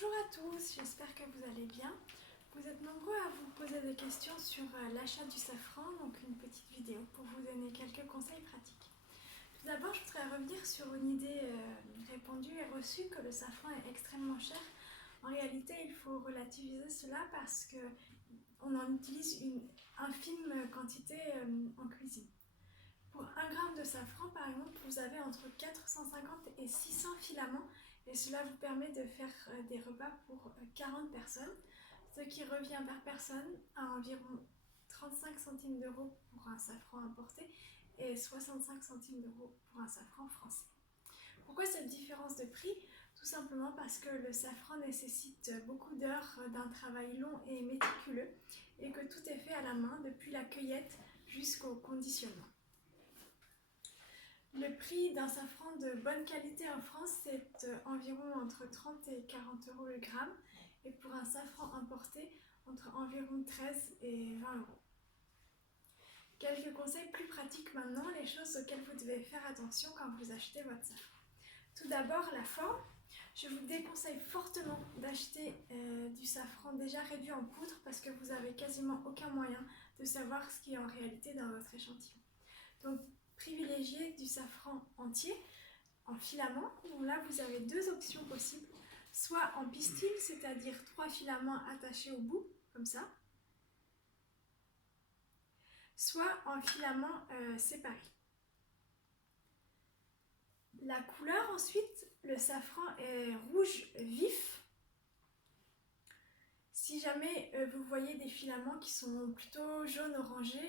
Bonjour à tous, j'espère que vous allez bien. Vous êtes nombreux à vous poser des questions sur l'achat du safran, donc une petite vidéo pour vous donner quelques conseils pratiques. Tout d'abord, je voudrais revenir sur une idée répandue et reçue que le safran est extrêmement cher. En réalité, il faut relativiser cela parce qu'on en utilise une infime quantité en cuisine. Pour 1 gramme de safran, par exemple, vous avez entre 450 et 600 filaments et cela vous permet de faire des repas pour 40 personnes, ce qui revient par personne à environ 35 centimes d'euros pour un safran importé et 65 centimes d'euros pour un safran français. Pourquoi cette différence de prix? Tout simplement parce que le safran nécessite beaucoup d'heures d'un travail long et méticuleux et que tout est fait à la main depuis la cueillette jusqu'au conditionnement. Le prix d'un safran de bonne qualité en France, c'est environ entre 30 et 40 euros le gramme, et pour un safran importé, entre environ 13 et 20 euros. Quelques conseils plus pratiques maintenant, les choses auxquelles vous devez faire attention quand vous achetez votre safran. Tout d'abord, la forme. Je vous déconseille fortement d'acheter du safran déjà réduit en poudre parce que vous n'avez quasiment aucun moyen de savoir ce qui est en réalité dans votre échantillon. Donc, privilégiez du safran entier en filament, où là vous avez deux options possibles, soit en pistil, c'est-à-dire 3 filaments attachés au bout, comme ça, soit en filaments séparés. La couleur ensuite, le safran est rouge vif. Si jamais vous voyez des filaments qui sont plutôt jaune-orangé,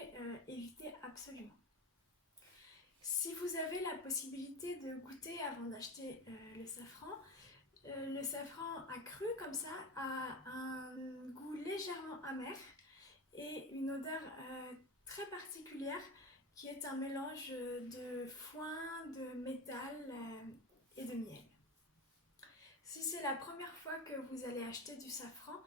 évitez absolument. Si vous avez la possibilité de goûter avant d'acheter le safran accru comme ça a un goût légèrement amer et une odeur très particulière qui est un mélange de foin, de métal et de miel. Si c'est la première fois que vous allez acheter du safran,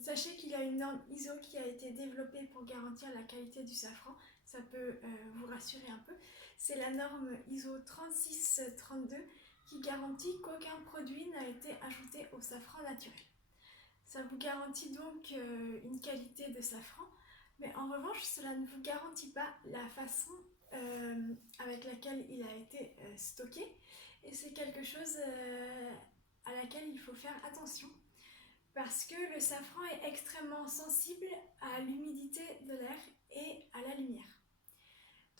sachez qu'il y a une norme ISO qui a été développée pour garantir la qualité du safran. Ça peut vous rassurer un peu. C'est la norme ISO 3632 qui garantit qu'aucun produit n'a été ajouté au safran naturel. Ça vous garantit donc une qualité de safran, mais en revanche, cela ne vous garantit pas la façon avec laquelle il a été stocké. Et c'est quelque chose à laquelle il faut faire attention. Parce que le safran est extrêmement sensible à l'humidité de l'air et à la lumière.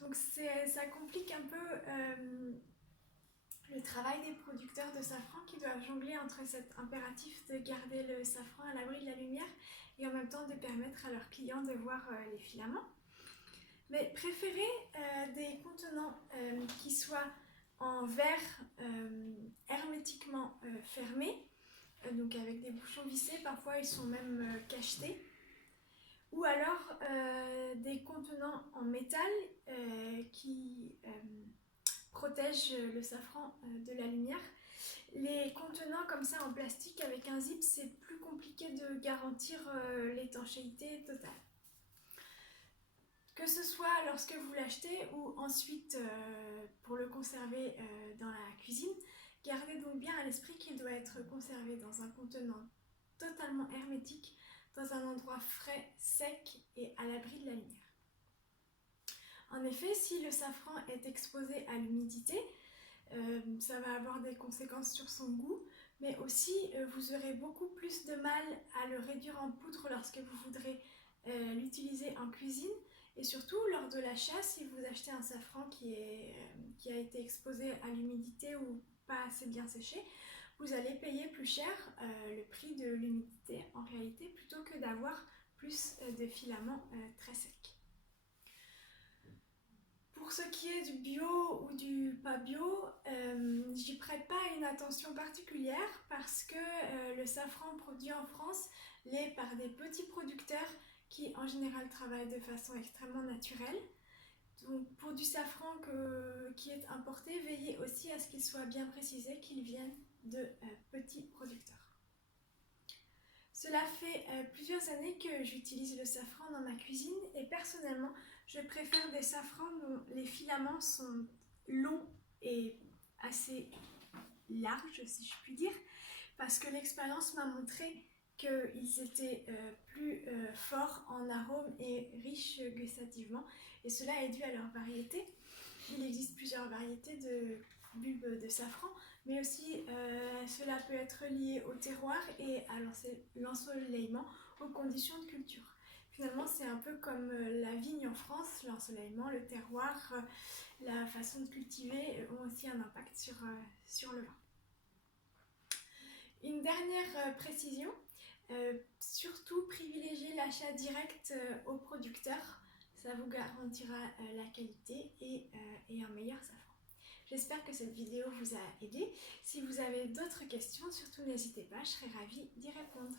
Donc ça complique un peu le travail des producteurs de safran qui doivent jongler entre cet impératif de garder le safran à l'abri de la lumière et en même temps de permettre à leurs clients de voir les filaments. Mais préférez des contenants qui soient en verre hermétiquement fermés, donc avec des bouchons vissés, parfois ils sont même cachetés, ou alors des contenants en métal qui protègent le safran de la lumière. Les contenants comme ça en plastique avec un zip, c'est plus compliqué de garantir l'étanchéité totale. Que ce soit lorsque vous l'achetez ou ensuite pour le conserver dans la cuisine, gardez donc bien à l'esprit qu'il doit être conservé dans un contenant totalement hermétique, dans un endroit frais, sec et à l'abri de la lumière. En effet, si le safran est exposé à l'humidité, ça va avoir des conséquences sur son goût, mais aussi vous aurez beaucoup plus de mal à le réduire en poudre lorsque vous voudrez l'utiliser en cuisine. Et surtout, lors de l'achat, si vous achetez un safran qui a été exposé à l'humidité ou pas assez bien séché, vous allez payer plus cher le prix de l'humidité en réalité, plutôt que d'avoir plus de filaments très secs. Pour ce qui est du bio ou du pas bio, j'y prête pas une attention particulière parce que le safran produit en France l'est par des petits producteurs qui en général travaillent de façon extrêmement naturelle. Donc pour du safran qui est importé, veillez aussi à ce qu'il soit bien précisé qu'il vienne de petits producteurs. Cela fait plusieurs années que j'utilise le safran dans ma cuisine et personnellement, je préfère des safrans dont les filaments sont longs et assez larges, si je puis dire, parce que l'expérience m'a montré qu'ils étaient plus forts en arômes et riches gustativement, et cela est dû à leur variété. Il existe plusieurs variétés de bulbes de safran, mais aussi cela peut être lié au terroir et à l'ensoleillement, aux conditions de culture. Finalement, c'est un peu comme la vigne en France, l'ensoleillement, le terroir, la façon de cultiver ont aussi un impact sur le vin. Une dernière précision, surtout privilégiez l'achat direct au producteur, ça vous garantira la qualité et un meilleur safran. J'espère que cette vidéo vous a aidé. Si vous avez d'autres questions, surtout n'hésitez pas, je serai ravie d'y répondre.